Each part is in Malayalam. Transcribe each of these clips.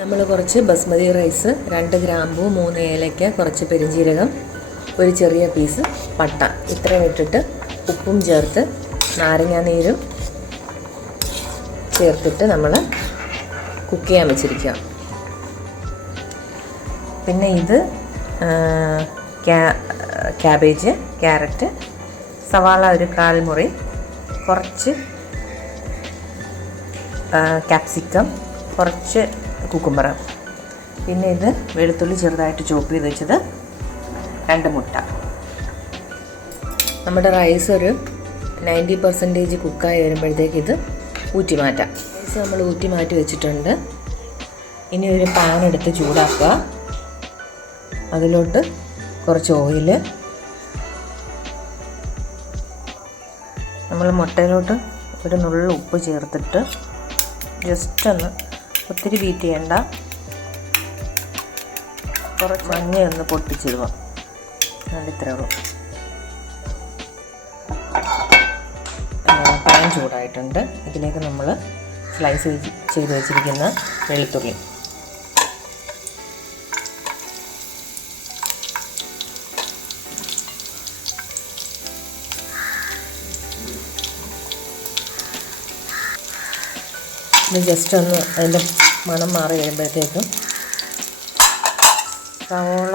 നമ്മൾ കുറച്ച് ബസ്മതി റൈസ്, 2 ഗ്രാമ്പൂ, 3 ഏലയ്ക്ക, കുറച്ച് പെരുംജീരകം, ഒരു ചെറിയ പീസ് പട്ട, ഇത്രയും ഇട്ടിട്ട് ഉപ്പും ചേർത്ത് നാരങ്ങാനീരും ചേർത്തിട്ട് നമ്മൾ കുക്ക് ചെയ്യാൻ വെച്ചിരിക്കുക. പിന്നെ ഇത് ക്യാബേജ്, ക്യാരറ്റ്, സവാള ഒരു 1/4 മുറി, കുറച്ച് ക്യാപ്സിക്കം, കുറച്ച് കുക്കുംബർ, പിന്നെ ഇത് വെളുത്തുള്ളി ചെറുതായിട്ട് ചോപ്പ് ചെയ്ത് വെച്ചത്, 2 മുട്ട. നമ്മുടെ റൈസ് ഒരു 90% കുക്കായി വരുമ്പോഴത്തേക്ക് ഇത് ഊറ്റി മാറ്റാം. റൈസ് നമ്മൾ ഊറ്റി മാറ്റി വെച്ചിട്ടുണ്ട്. ഇനി ഒരു പാൻ എടുത്ത് ചൂടാക്കുക. അതിലോട്ട് കുറച്ച് ഓയിൽ, നമ്മൾ മുട്ടയിലോട്ട് ഒരു നുള്ളു ഉപ്പ് ചേർത്തിട്ട് ജസ്റ്റ് ഒന്ന്, ഒത്തിരി ബീറ്റ് ചെയ്യണ്ട, കുറച്ച് മഞ്ഞയൊന്ന് പൊട്ടിച്ചിടുക. അതുകൊണ്ട് ഇത്രയേ ഉള്ളൂ. പാൻ ചൂടായിട്ടുണ്ട്. ഇതിലേക്ക് നമ്മൾ സ്ലൈസ് ചെയ്ത് വെച്ചിരിക്കുന്ന വെളുത്തുള്ളി, ഇത് ജസ്റ്റ് ഒന്ന് അതിൻ്റെ മണം മാറി വരുമ്പോഴത്തേക്കും സവോള,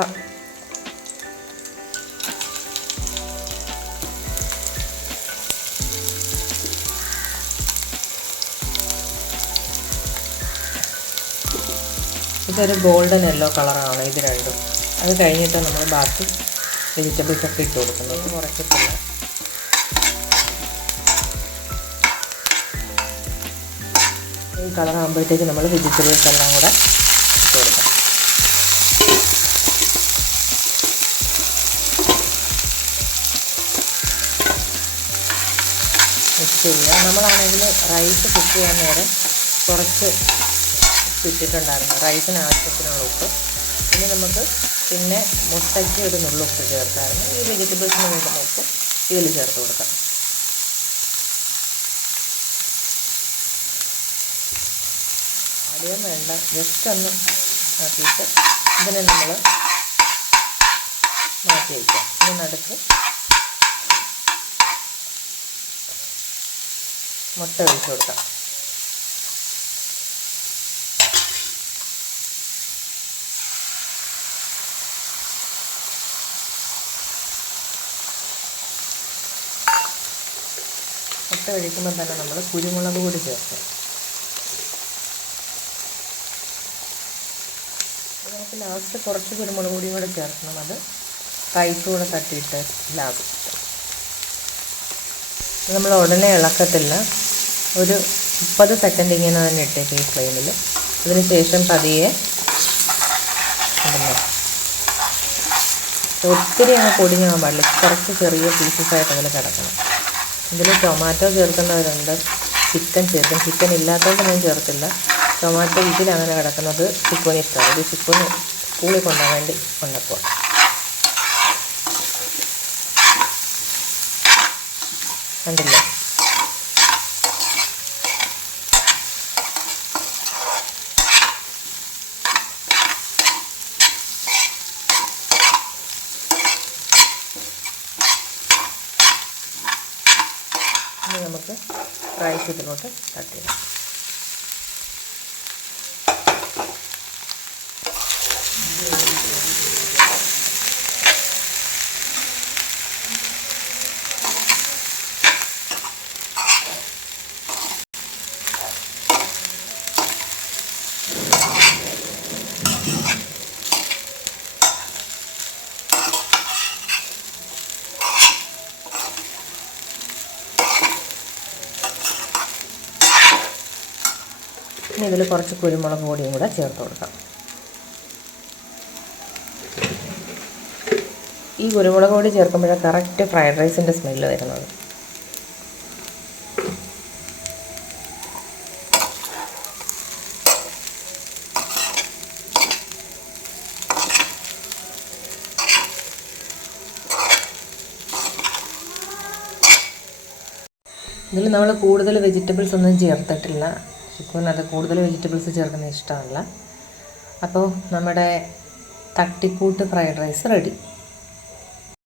ഇതൊരു ഗോൾഡൻ യെല്ലോ കളറാണ് ഇത് രണ്ടും. അത് കഴിഞ്ഞിട്ട് നമ്മൾ ബാക്കി വെജിറ്റബിൾസ് ഒക്കെ ഇട്ട് കൊടുക്കുന്നത്. കുറച്ചിട്ടില്ല. ഈ കളറാകുമ്പോഴത്തേക്ക് നമ്മൾ വെജിറ്റബിൾസ് എല്ലാം കൂടെ ഇട്ട് കൊടുക്കാം. മിക്സ് ചെയ്യുക. നമ്മളാണെങ്കിൽ റൈസ് കുക്ക് ചെയ്യാൻ നേരം കുറച്ച് ഉപ്പിട്ടിട്ടുണ്ടായിരുന്നു, റൈസിന് ആവശ്യത്തിനുള്ള ഉപ്പ്. ഇനി നമുക്ക് പിന്നെ മുട്ടയ്ക്ക് ഒരു നുള്ളുപ്പ് ചേർത്തായിരുന്നു. ഈ വെജിറ്റബിൾസിന് വേണ്ടുന്ന ഉപ്പ് ഇതിൽ ചേർത്ത് കൊടുക്കാം. ആദ്യം വേണ്ട, ജസ്റ്റ് ഒന്ന് ആക്കിയിട്ട് ഇതിനെ നമ്മൾ മാറ്റി വയ്ക്കാം. ഇനി നടുക്ക് മുട്ട ഒഴിച്ച് കൊടുക്കാം. മുട്ട ഒഴിക്കുമ്പോൾ തന്നെ നമ്മൾ കുരുമുളക് പൊടി ചേർക്കും. നമുക്ക് ലാസ്റ്റ് കുറച്ച് കുരുമുളക് പൊടിയും കൂടെ ചേർക്കണം. അത് റൈസ് കൂടെ തട്ടിയിട്ട് ലാകും. നമ്മൾ ഉടനെ ഇളക്കത്തില്ല. ഒരു 30 സെക്കൻഡ് ഇങ്ങനെ തന്നെ ഇട്ടേക്ക് ഈ ഫ്ലെയിമിൽ. അതിന് ശേഷം പതിയെ ഇടുന്നു. ഒത്തിരി അങ്ങ് പൊടിഞ്ഞാൻ പാടില്ല. കുറച്ച് ചെറിയ പീസസായിട്ട് അതിൽ കിടക്കണം. ഇതിൽ ടൊമാറ്റോ ചേർക്കുന്നവരുണ്ട്, ചിക്കൻ ചേർക്കും. ചിക്കൻ ഇല്ലാത്തതുകൊണ്ട് ഞാൻ ചേർത്തില്ല. ടൊമാറ്റോ ഇതിലങ്ങനെ കിടക്കുന്നത് ചിക്കന് ഇഷ്ടമാണ്. ഇത് ചിക്കന് സ്കൂളിൽ കൊണ്ടുപോകാൻ വേണ്ടി കൊണ്ടപ്പോൾ കണ്ടില്ലേ. ഇനി നമുക്ക് റൈസ് ഇതിലോട്ട് തട്ടിയിടാം. ഇനി ഇതിൽ കുറച്ച് കുരുമുളക് പൊടിയും കൂടെ ചേർത്ത് കൊടുക്കാം. ഈ കുരുമുളക് പൊടി ചേർക്കുമ്പോഴാണ് കറക്റ്റ് ഫ്രൈഡ് റൈസിൻ്റെ സ്മെല്ല് വരുന്നത്. ഇതിൽ നമ്മൾ കൂടുതൽ വെജിറ്റബിൾസ് ഒന്നും ചേർത്തിട്ടില്ല. ചിക്കുവിന് അത് കൂടുതൽ വെജിറ്റബിൾസ് ചേർക്കുന്നത് ഇഷ്ടമല്ല. അപ്പോൾ നമ്മുടെ തട്ടിക്കൂട്ട് ഫ്രൈഡ് റൈസ് റെഡി.